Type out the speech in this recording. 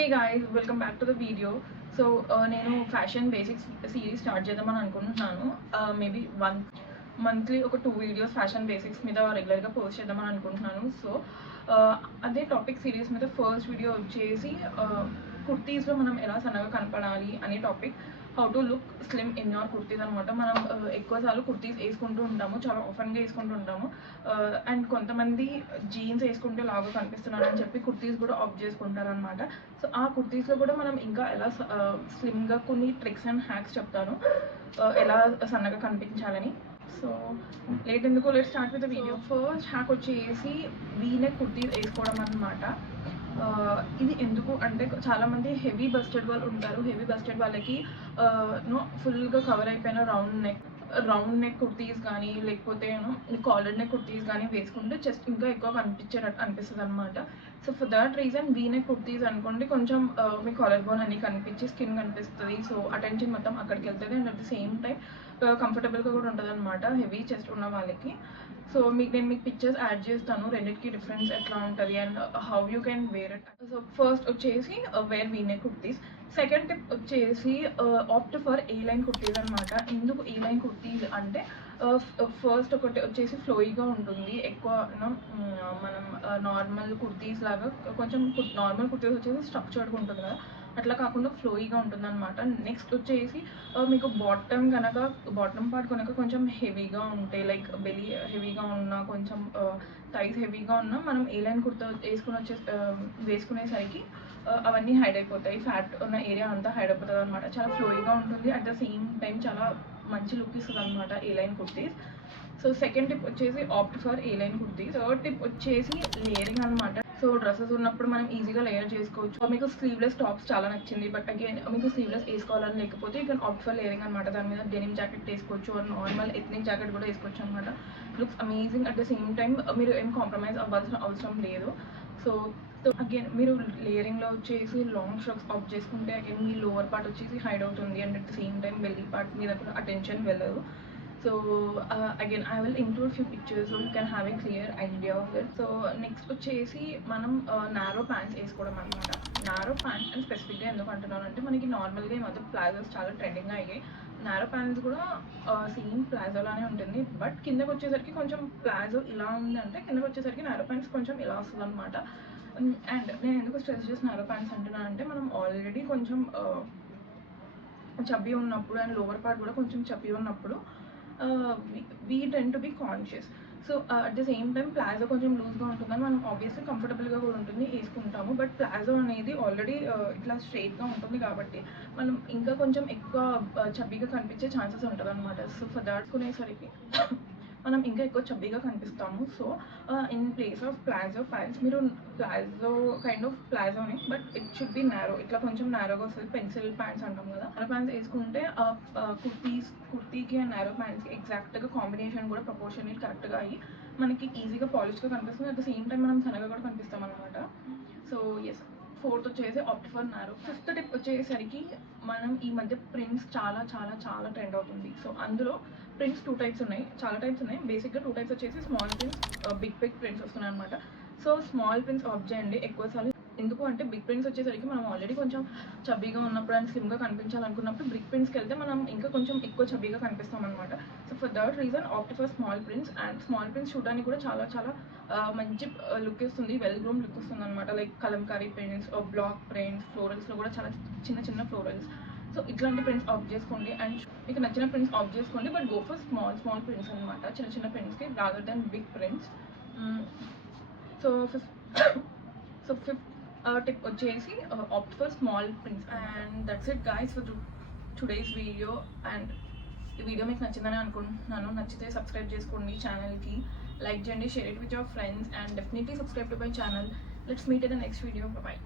Hey guys, welcome back to the video. So నేను fashion basics series start చేద్దామని అనుకుంటున్నాను. Maybe monthly ఒక 2 videos fashion basics మీద రెగ్యులర్గా పోస్ట్ చేద్దామని అనుకుంటున్నాను. సో అదే టాపిక్ సిరీస్ మీద ఫస్ట్ వీడియో వచ్చేసి కుర్తీస్లో మనం ఎలా సన్నగా కనపడాలి అనే topic, how to look slim in your kurtis అనమాట. మనం ఎక్కువసార్లు కుర్తీస్ వేసుకుంటూ ఉంటాము, చాలా ఆఫన్గా వేసుకుంటూ ఉంటాము. అండ్ కొంతమంది జీన్స్ వేసుకుంటే లాగా కనిపిస్తున్నారు అని చెప్పి కుర్తీస్ కూడా ఆప్ట్ చేసుకుంటారు అనమాట. సో ఆ కుర్తీస్లో కూడా మనం ఇంకా ఎలా స్లిమ్గా కొన్ని ట్రిక్స్ అండ్ హ్యాక్స్ చెప్తాను, ఎలా సన్నగా కనిపించాలని. సో లేట్ ఎందుకు, let start with the video. First hack వచ్చేసి వీనెక్ కుర్తీస్ వేసుకోవడం అనమాట. ఇది ఎందుకు అంటే చాలామంది హెవీ బస్టెడ్ వాళ్ళు ఉంటారు. హెవీ బస్టెడ్ వాళ్ళకి ఫుల్గా కవర్ అయిపోయిన రౌండ్ నెక్ కుర్తీస్ కానీ లేకపోతే కాలర్ నెక్ కుర్తీస్ కానీ వేసుకుంటే చెస్ట్ ఇంకా ఎక్కువ కనిపించేటట్టు అనిపిస్తుంది అనమాట. So for that reason V-neck kurtis అనుకోండి, కొంచెం మీ కాలర్ బోన్ అన్ని కనిపించి స్కిన్ కనిపిస్తుంది. సో అటెన్షన్ మొత్తం అక్కడికి వెళ్తుంది and at the same time కంఫర్టబుల్గా కూడా ఉంటుంది అనమాట హెవీ చెస్ట్ ఉన్న వాళ్ళకి. సో నేను మీకు పిక్చర్స్ యాడ్ చేస్తాను, రెండింటికి డిఫరెన్స్ ఎట్లా ఉంటుంది and how you can wear it. So first వచ్చేసి wear V neck kurtis. Second tip వచ్చేసి opt for A line kurtis అనమాట. ఎందుకు ఏ లైన్ కుర్తీస్ అంటే ఫస్ట్ ఒకటి వచ్చేసి ఫ్లోయిగా ఉంటుంది. ఎక్కువ మనం నార్మల్ కుర్తీస్ లాగా కొంచెం నార్మల్ కుర్తీస్ వచ్చేసి స్ట్రక్చర్డ్గా ఉంటుంది కదా, అట్లా కాకుండా ఫ్లోయిగా ఉంటుంది అనమాట. నెక్స్ట్ వచ్చేసి మీకు బాటమ్ పార్ట్ కనుక కొంచెం హెవీగా ఉంటే, లైక్ బెలీ హెవీగా ఉన్నా, కొంచెం థైస్ హెవీగా ఉన్నా, మనం ఏ లైన్ కుర్తా వేసుకునేసరికి అవన్నీ హైడ్ అయిపోతాయి. ఫ్యాట్ ఉన్న ఏరియా అంతా హైడ్ అయిపోతుంది అనమాట. చాలా ఫ్లోయిగా ఉంటుంది, అట్ ద సేమ్ టైం చాలా మంచి లుక్ ఇస్తుంది అనమాట A line kurtis. So second tip వచ్చేసి opt for A line kurtis. Third tip వచ్చేసి లేయరింగ్ అనమాట. సో డ్రెస్సెస్ ఉన్నప్పుడు మనం ఈజీగా లేయర్ చేసుకోవచ్చు. మీకు స్లీవ్లెస్ టాప్స్ చాలా నచ్చింది, బట్ అగైన్ మీకు స్లీవ్లెస్ వేసుకోవాలని లేకపోతే you can opt for layering అనమాట. దాని మీద డెనిమ్ జాకెట్ వేసుకోవచ్చు, నార్మల్ ఎథ్నిక్ జాకెట్ కూడా వేసుకోవచ్చు అనమాట. Looks amazing. At the same time మీరు ఏం కాంప్రమైజ్ అవ్వాల్సిన అవసరం లేదు. సో అగైన్ మీరు లేయరింగ్లో వచ్చేసి లాంగ్ స్ట్రోక్స్ ఆప్ట్ చేసుకుంటే అగైన్ మీ లోవర్ పార్ట్ వచ్చేసి హైడ్ అవుతుంది and at the same time belly part మీద కూడా అటెన్షన్ వెళ్ళదు. So again I will include few pictures so you can have a clear idea of it. So next వచ్చేసి మనం narrow pants వేసుకోవడం అనమాట. Narrow pants and స్పెసిఫిక్గా ఎందుకు అంటున్నాను అంటే మనకి నార్మల్గా ఈ మధ్య ప్లాజోస్ చాలా ట్రెండింగ్గా అయ్యాయి. నారో ప్యాంట్స్ కూడా సేమ్ ప్లాజోలానే ఉంటుంది, బట్ కిందకి వచ్చేసరికి కొంచెం ప్లాజో ఇలా ఉంది అంటే కిందకి వచ్చేసరికి నారో ప్యాంట్స్ కొంచెం ఇలా వస్తుంది అనమాట. అండ్ నేను ఎందుకు స్ట్రెస్ చేసి నారో ప్యాంట్స్ అంటున్నాను అంటే మనం ఆల్రెడీ కొంచెం చబ్బీ ఉన్నప్పుడు అండ్ లోవర్ పార్ట్ కూడా కొంచెం చబ్బీ ఉన్నప్పుడు we tend to be conscious. So at the same time palazzo కొంచెం లూజ్గా ఉంటుందని మనం ఆబ్వియస్లీ కంఫర్టబుల్గా కూడా ఉంటుంది వేసుకుంటాము, బట్ ప్లాజో అనేది ఆల్రెడీ ఇట్లా స్ట్రైట్గా ఉంటుంది కాబట్టి మనం ఇంకా కొంచెం ఎక్కువ చబ్బీగా కనిపించే ఛాన్సెస్ ఉంటుంది అనమాట. సో ఫర్ దాట్ కొనేసరికి మనం ఇంకా ఎక్కువ చబ్బీగా కనిపిస్తాము. So in place of palazzo pants మీరు ప్లాజో కైండ్ ఆఫ్ ప్లాజోని, but it should be narrow, ఇట్లా కొంచెం నారోగా వస్తుంది. పెన్సిల్ ప్యాంట్స్ అంటాం కదా, నారో ప్యాంట్స్ వేసుకుంటే కుర్తీకి అండ్ నారో ప్యాంట్స్కి ఎగ్జాక్ట్గా కాంబినేషన్ కూడా ప్రపోర్షనేట్ కరెక్ట్గా అయ్యి మనకి ఈజీగా పాలిష్గా కనిపిస్తుంది. అట్ ద సేమ్ టైం మనం సన్నగా కూడా కనిపిస్తాం అనమాట. సో ఎస్, ఫోర్త్ వచ్చేసి opt for narrow. Fifth tip వచ్చేసరికి మనం ఈ మధ్య ప్రింట్స్ చాలా చాలా చాలా ట్రెండ్ అవుతుంది. సో అందులో ప్రింట్స్ చాలా టైప్స్ ఉన్నాయి. బేసిక్గా 2 టైప్స్ వచ్చేసి స్మాల్ ప్రింట్స్, బిగ్ ప్రింట్స్ వస్తున్నాయి అనమాట. సో స్మాల్ ప్రింట్స్ ఆప్ట్ చేయండి ఎక్కువసార్లు. ఎందుకు అంటే బిగ్ ప్రింట్స్ వచ్చేసరికి మనం ఆల్రెడీ కొంచెం చబ్బీగా ఉన్నప్పుడు అండ్ స్లిమ్గా కనిపించాలనుకున్నప్పుడు బిగ్ ప్రింట్స్కి వెళ్తే మనం ఇంకా కొంచెం ఎక్కువ చబ్బీగా కనిపిస్తాం అనమాట. So for that reason opt for small prints. And small prints చూడడానికి కూడా చాలా చాలా మంచి లుక్ ఇస్తుంది, వెల్ గ్రూమ్ లుక్ ఇస్తుంది అనమాట. Like Kalamkari prints, block prints, ఫ్లోరల్స్లో కూడా చాలా చిన్న చిన్న ఫ్లోరల్స్. సో ఇట్లాంటి ప్రింట్స్ ఆప్ట్ చేసుకోండి అండ్ మీకు నచ్చిన ప్రింట్స్ ఆప్ట్ చేసుకోండి, but go for small prints అనమాట, చిన్న చిన్న ప్రింట్స్కి rather than big prints. So fifth tip వచ్చేసి opt for small prints. And that's it guys for today's video. And ఈ వీడియో మీకు నచ్చిందని అనుకుంటున్నాను. నచ్చితే సబ్స్క్రైబ్ చేసుకోండి ఛానల్కి, లైక్ చేయండి, share it with your friends and definitely subscribe to my channel. Let's meet in the next video. By.